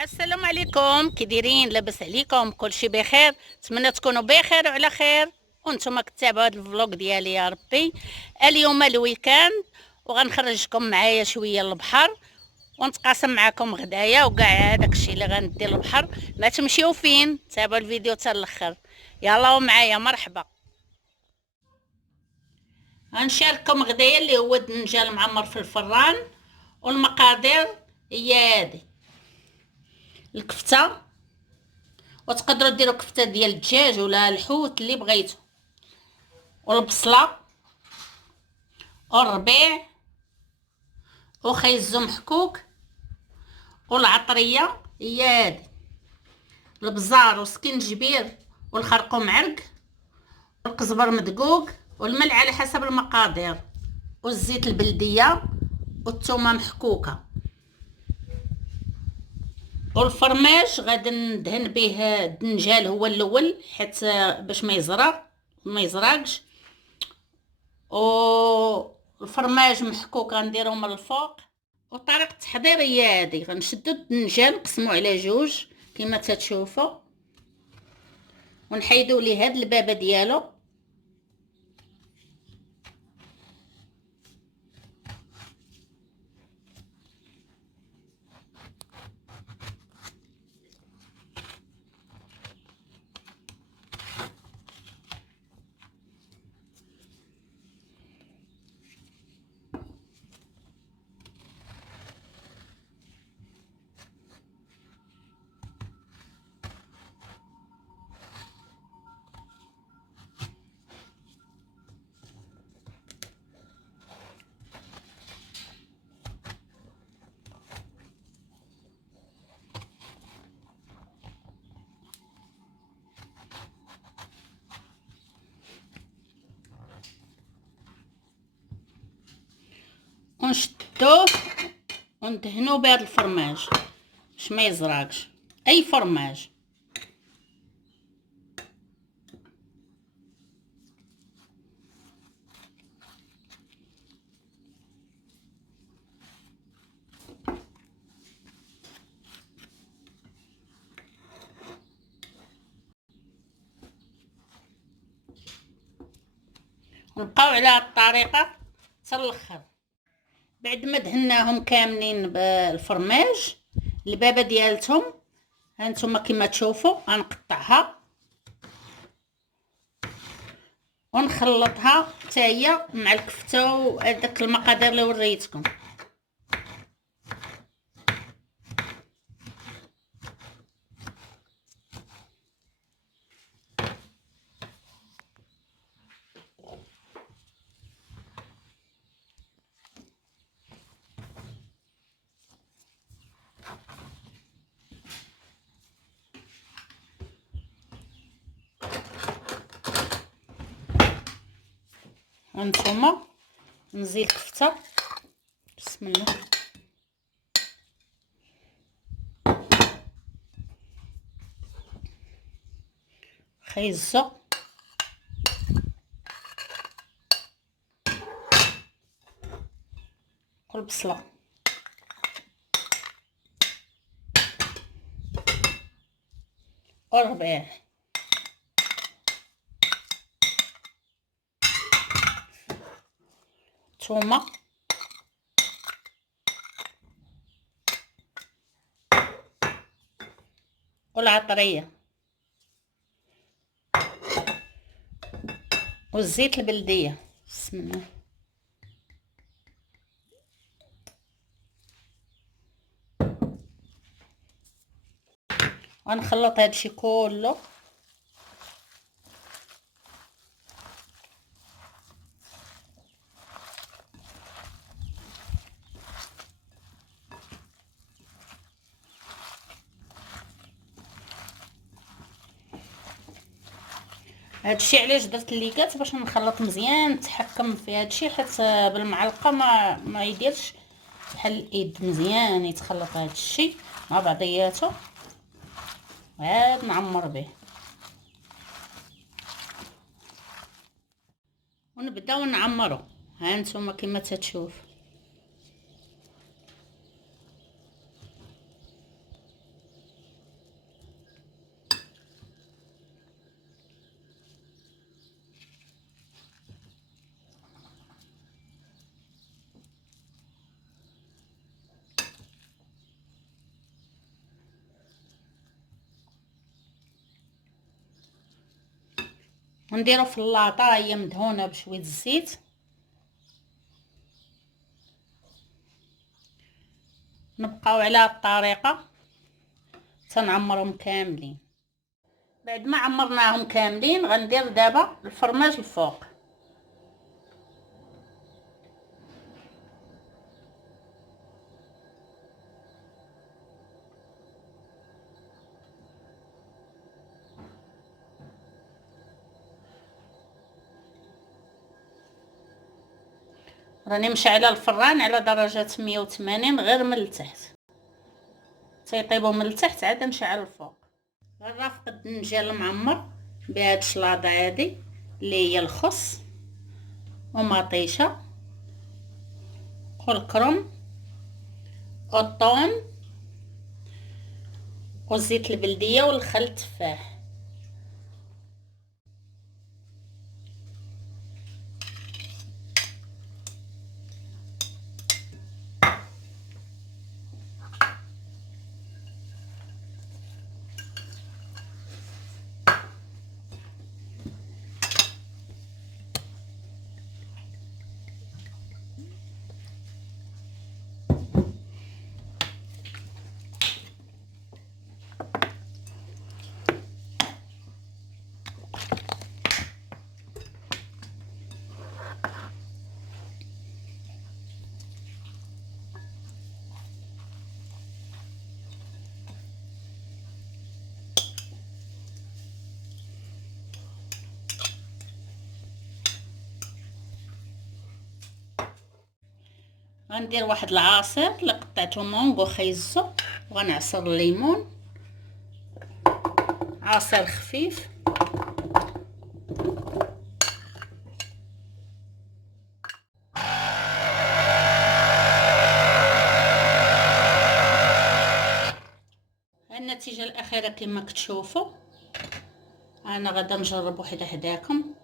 السلام عليكم، كي دايرين؟ لاباس عليكم؟ كلشي بخير؟ نتمنى تكونوا بخير وعلى خير وانتم كتابعوا هذا الفلوق ديالي يا ربي. اليوم الويكاند وغنخرجكم معايا شويه للبحر ونتقاسم معكم غدايا وكاع هذاك الشيء اللي غندير للبحر. ما تمشيو فين، تابعوا الفيديو حتى الاخر. يلا ومعايا مرحبا. غنشارككم غدايا اللي هو الدنجال معمر في الفران، والمقادير هي هذه: الكفته، وتقدروا ديروا كفته ديال الدجاج ولا الحوت اللي بغيتو، والبصله والربيع وخيزو محكوك والعطريه هي هادي، البزار والسكنجبير والخرقوم عرق والقزبر مدقوق والملح على حسب المقادير والزيت البلديه والثومه محكوكه. والفرماج غادي ندهن به الدنجال هو الاول حيت باش ما يزرقش، والفرماج محكوك غنديرو من الفوق. وطريقه التحضير هي هذه: غنشدو الدنجال نقسمو على جوج كما تتشوفوا، ونحيدو ليه هاد البابه ديالو، ونشدوه وندهنوه بهذا الفرماج باش ما يزرقش. اي فرماج. نبقاو على هاد الطريقه حتى الاخر. بعد ما دهناهم كاملين بالفرماج البابه ديالتهم هانتوما كما تشوفوا غنقطعها ونخلطها حتى هي مع الكفته وهذاك المقادير اللي وريتكم. هانتوما نزيد الكفته، بسم الله، خيزو والبصله والربيع ثومه والعطريه والزيت البلديه، بسم الله. غنخلط هادشي كله هادشي. علاش درت الليكات؟ باش نخلط مزيان نتحكم في هادشي، حيت بالمعلقه ما يديرش بحال الايد، مزيان يتخلط هادشي مع بعضياته وعاد نعمر به ونبداو نعمرو. ها نتوما كما تتشوف ونديرو في اللاطه هي مدهونه بشويه الزيت. نبقاو على هاد الطريقه تنعمرهم كاملين. بعد ما عمرناهم كاملين غندير دابا الفرماج الفوق. راني مشعله الفران على درجه 180 غير من التحت، تيطيبوا من التحت عاد نشعل الفوق. غنرافق الدنجال المعمر بهاد الشلاضه هادي اللي هي الخس ومطيشه والكرم والثوم وزيت البلديه والخل التفاح. غندير واحد العصير اللي قطعته مونغو خيزو وغنعصر الليمون، عصير خفيف. النتيجه الاخيره كما كتشوفوا. انا غادا نجرب وحده حداكم.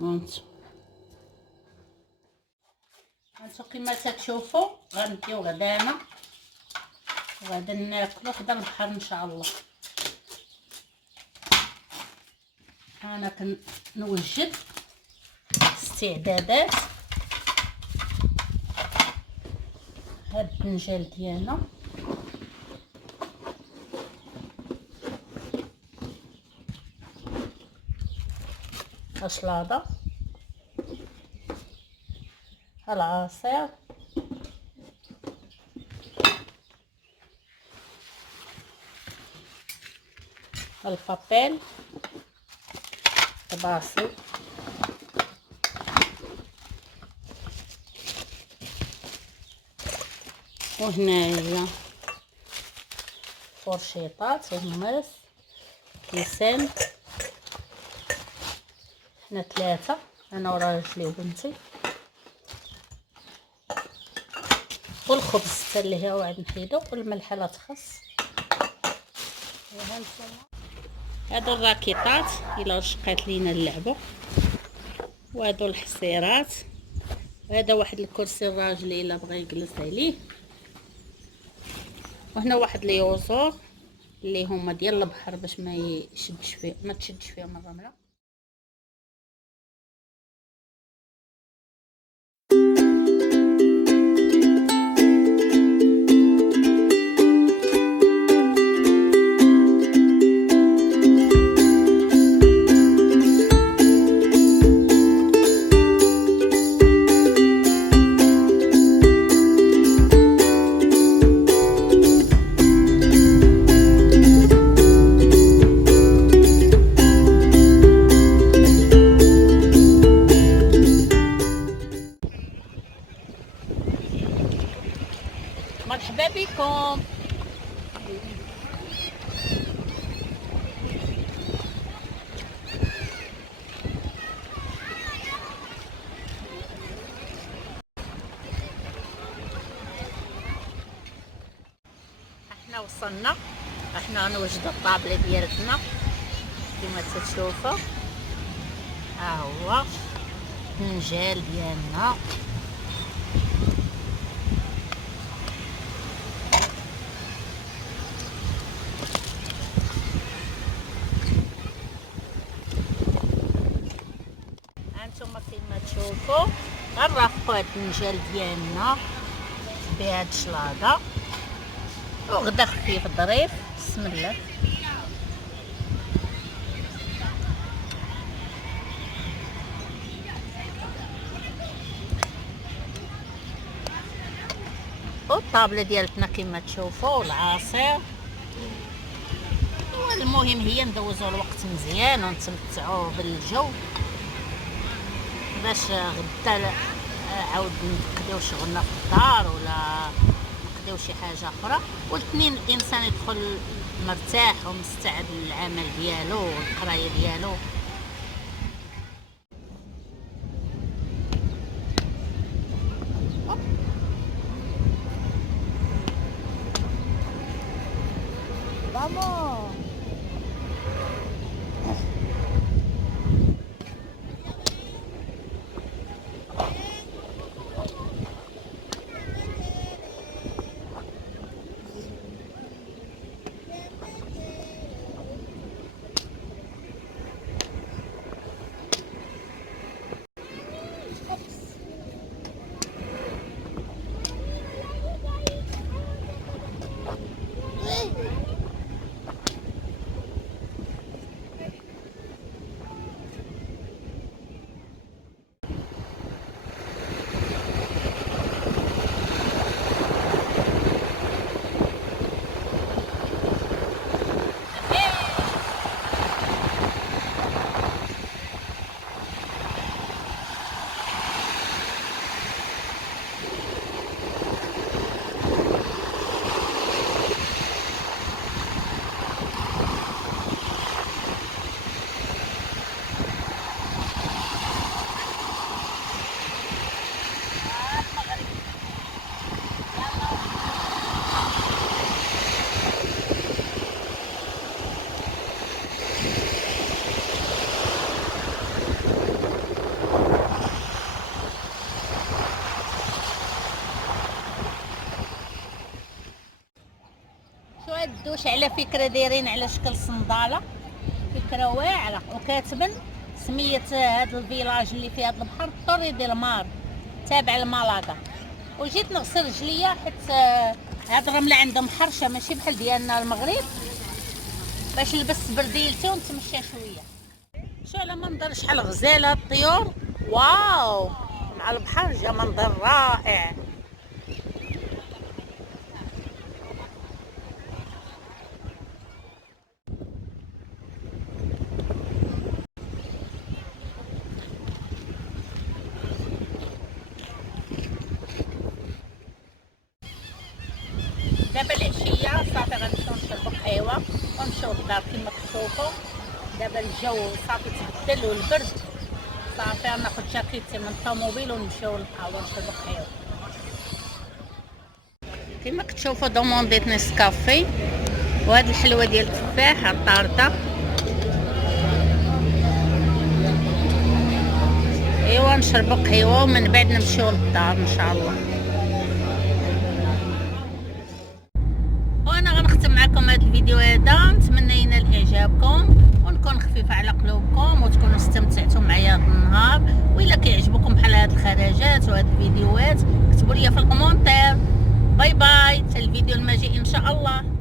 هانتو كما تشوفوا غنديو غدانا وغادا ناكلو خدا البحر ان شاء الله. انا كنوجد استعدادات هاد الدنجال ديالنا. الشلاضه، العصير، البابيل، الباصل، وهنايا فرشيطات وهماس كيسان. حنا ثلاثه، انا وراجلي وبنتي، والخبز حتى اللي هو عاد نحيدو، والملحه لا تخص. هادو الراكيطات الا شقات لينا اللعبه، وهادو الحصيرات، وهذا واحد الكرسي الراجلي الا بغى يجلس عليه، وهنا واحد اليوزور اللي هما ديال البحر باش ما يشدش فيه، ما تشدش فيهم الرمله. مرحبا بكم. احنا وصلنا احنا غنوجدو الطابله ديالتنا كما تشوفوا. ها هو الفنجال ديالنا. هانتوما كما تشوفوا غنرافقوا هاد الفنجال ديالنا بهاد الشلاضه وغدا خفيف ظريف. بسم الله. والطابله ديالتنا كما تشوفوا العصير. المهم هي ندوزوا الوقت مزيان ونتمتعوا بالجو باش غدا عاود نقضيو شغلنا في الدار ولا نقضيو شي حاجه اخرى، والاثنين الانسان يدخل مرتاح ومستعد للعمل ديالو والقرايه ديالو. Vamos. الدوش على فكره دايرين على شكل صنداله، فكره واعره، وكاتبن سميه هذا الفيلاج اللي فيه هذا البحر طوري ديال مار تابع لمالاكا. وجيت نغسل رجليا حيت هاد الرمله عندهم حرشه ماشي بحال ديالنا المغرب، باش نلبس برديلتي ونتمشى شويه. شو على منظر شحال غزاله الطيور، واو مع البحر جا منظر رائع. دابا العشيه صافي غنمشيو نشربو قهيوه ونمشيو للدار كما كتشوفوا. دابا الجو صافي تبدل والبرد صافي غناخد جاكيتي من الطوموبيل ونمشيو للقهوه نشربو قهيوه. كما كتشوفوا دومونديت نسكافي وهاد الحلوه ديال التفاح الطارطه. ايوا نشربو قهيوه ومن بعد نمشيو للدار ان شاء الله. معكم هذا الفيديو هذا، نتمنى ينال اعجابكم ونكون خفيفه على قلوبكم وتكونوا استمتعتوا معايا هذا النهار. والا كيعجبكم بحال هاد الخرجات وهاد الفيديوهات اكتبوا لي في الكومونتير. باي باي، حتى الفيديو المجيء ان شاء الله.